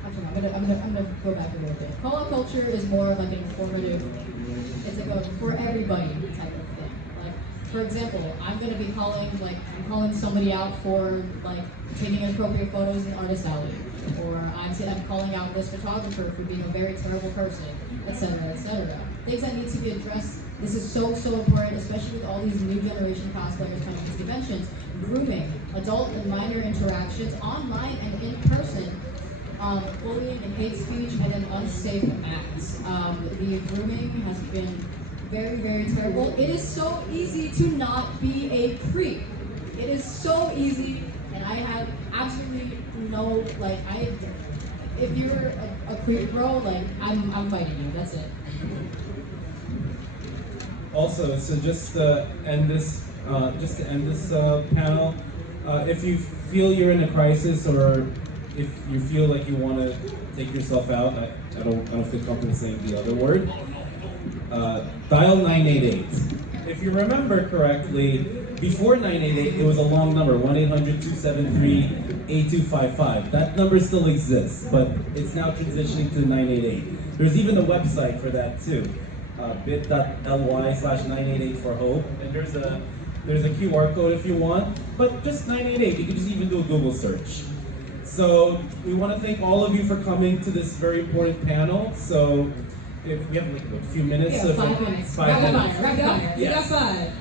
actually, I'm gonna go back a little bit. Call-out culture is more like an informative. It's like a for everybody type of thing. Like, for example, I'm calling somebody out for like taking inappropriate photos in artist alley, or I'm calling out this photographer for being a very terrible person, etc., etc. Things that need to be addressed. This is so important, especially with all these new generation cosplayers coming to these conventions. Grooming, adult and minor interactions, online and in person. Bullying and hate speech, and then unsafe acts. The grooming has been very, very terrible. It is so easy to not be a creep. It is so easy, and I have absolutely no, like, if you're a creep, bro, like, I'm fighting you, that's it. Also, so just to end this panel, if you feel you're in a crisis, or if you feel like you want to take yourself out, I don't feel comfortable saying the other word, dial 988. If you remember correctly, before 988, it was a long number, 1-800-273-8255. That number still exists, but it's now transitioning to 988. There's even a website for that too, bit.ly/988 for hope, and there's a QR code if you want, but just 988, you can just even do a Google search. So we want to thank all of you for coming to this very important panel. So if we have like a few minutes. Yeah, 5 minutes. 5 minutes. Rapid fire. Yes. We got 5.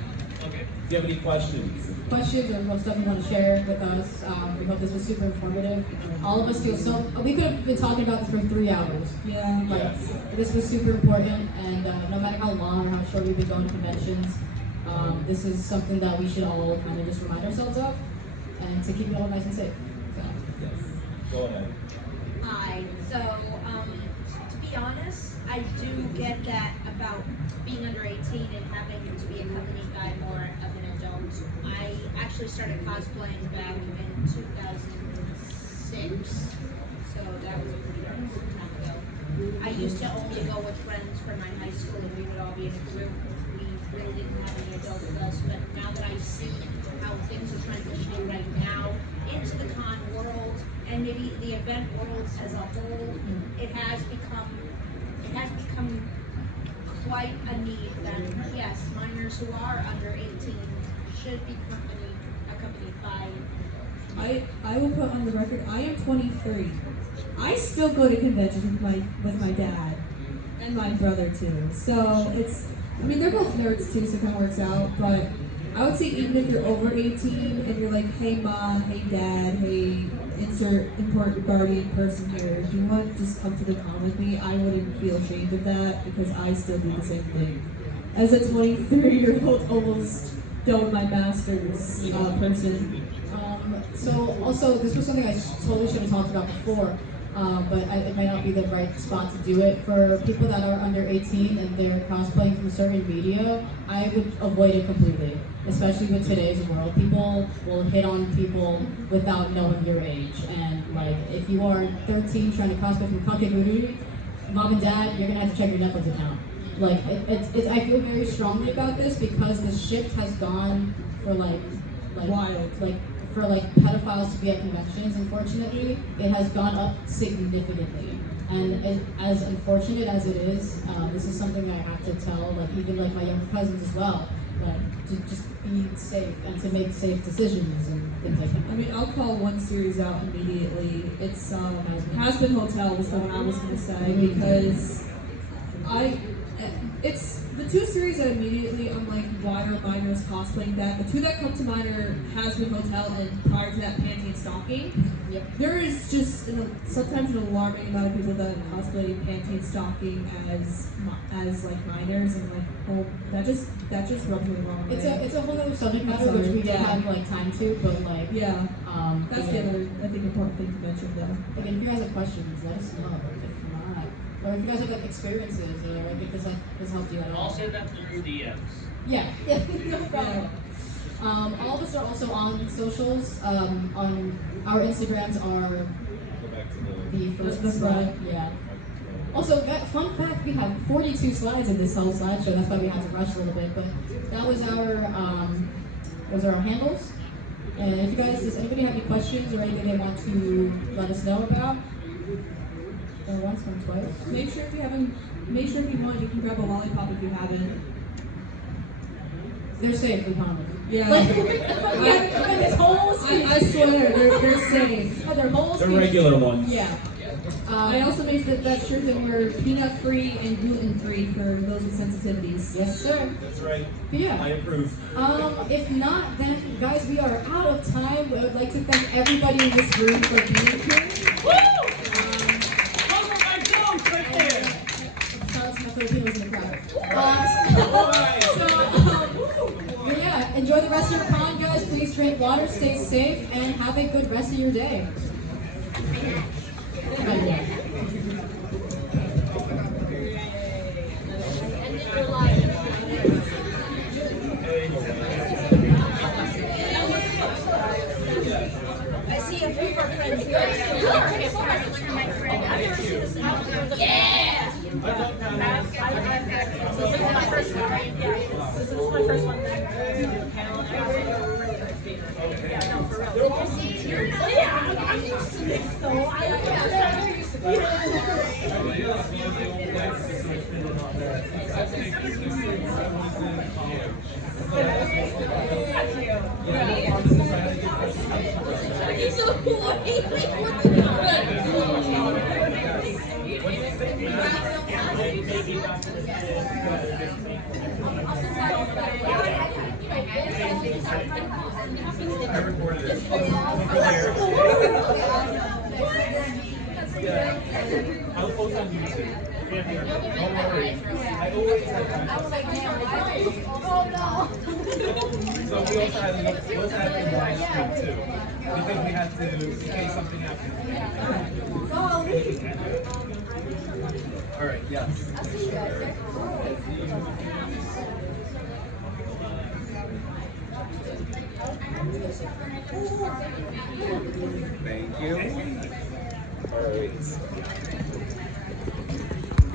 Okay. Do you have any questions? Questions or most stuff you want to share with us? We hope this was super informative. All of us feel so. We could have been talking about this for 3 hours. Yeah. But Yes. this was super important, and no matter how long or how short we've been going to conventions, this is something that we should all kind of just remind ourselves of, and to keep it all nice and safe. Yes. Go ahead. Hi. So, to be honest, I do get that about being under 18 and having to be accompanied by more of an adult. I actually started cosplaying back in 2006, so that was a pretty long time ago. I used to only go with friends from my high school, and we would all be in a group. We really didn't have any adults with us, but now that I see how things are transitioning right now into the con world, and maybe the event world as a whole, it has become quite a need that, yes, minors who are under 18 should be accompanied by. I will put on the record, I am 23. I still go to conventions with my dad and my brother too. So I mean, they're both nerds too, so it kind of works out. But I would say even if you're over 18 and you're like, hey mom, hey dad, hey insert important guardian person here, do you want to just come to the con with me? I wouldn't feel ashamed of that because I still do the same thing. As a 23-year-old, almost done my master's person. So also, this was something I totally should have talked about before, but it might not be the right spot to do it. For people that are under 18 and they're cosplaying from certain media, I would avoid it completely, especially with today's world. People will hit on people without knowing your age, and like if you are 13 trying to cosplay from Kakegurui, mom and dad, you're gonna have to check your Netflix account. Like it's I feel very strongly about this because the shift has gone for like Wild. For pedophiles to be at conventions. Unfortunately, it has gone up significantly. And as unfortunate as it is, this is something I have to tell, even my younger cousins as well, to just be safe and to make safe decisions and things like that. I mean, I'll call one series out immediately. It's Has-Been Hotel was the one I was going to say because it's the 2 series that immediately I'm like, why are minors cosplaying that? The 2 that come to mind are Has-Been Hotel and prior to that, Panty and Stocking. Yep. There is just sometimes an alarming amount of people that cosplay Panty and Stocking as minors, and oh, that just rubs me the wrong way. It's a whole other subject matter which we don't have time to, but yeah. That's the other I think important thing to mention though. Again, if you guys have questions, let us know. If not, or if you guys have experiences, or if this helped you at all. I'll send that through DMs. Yeah, no problem. All of us are also on socials. On our Instagrams are Go back to the first the slide. front. Yeah. Also, fun fact, we have 42 slides in this whole slideshow. That's why we had to rush a little bit. But that was our handles. And if you guys, does anybody have any questions or anything they want to let us know about? Going once, going twice. Make sure if you want, you can grab a lollipop if you haven't. They're safe, we promise. Yeah. Like, this whole speech. I swear, they're safe. Their whole The speech. regular ones. Yeah. I also made that sure that we're peanut-free and gluten-free for those with sensitivities. Yes, sir. That's right. But yeah. I approve. If not, then guys, we are out of time. I would like to thank everybody in this room for being here. Shout out to my Filipinos in the crowd. But yeah, enjoy the rest of your con, guys. Please drink water, stay safe, and have a good rest of your day. I see a few of our friends here. Yeah! This is my first one. This is my first one. It's so cool. I recorded it. I'll post on YouTube. Don't worry. I always have time. Oh no. So we also had to live stream too. Because we had to, in case something happened. Alright, yes. Thank you. Alright.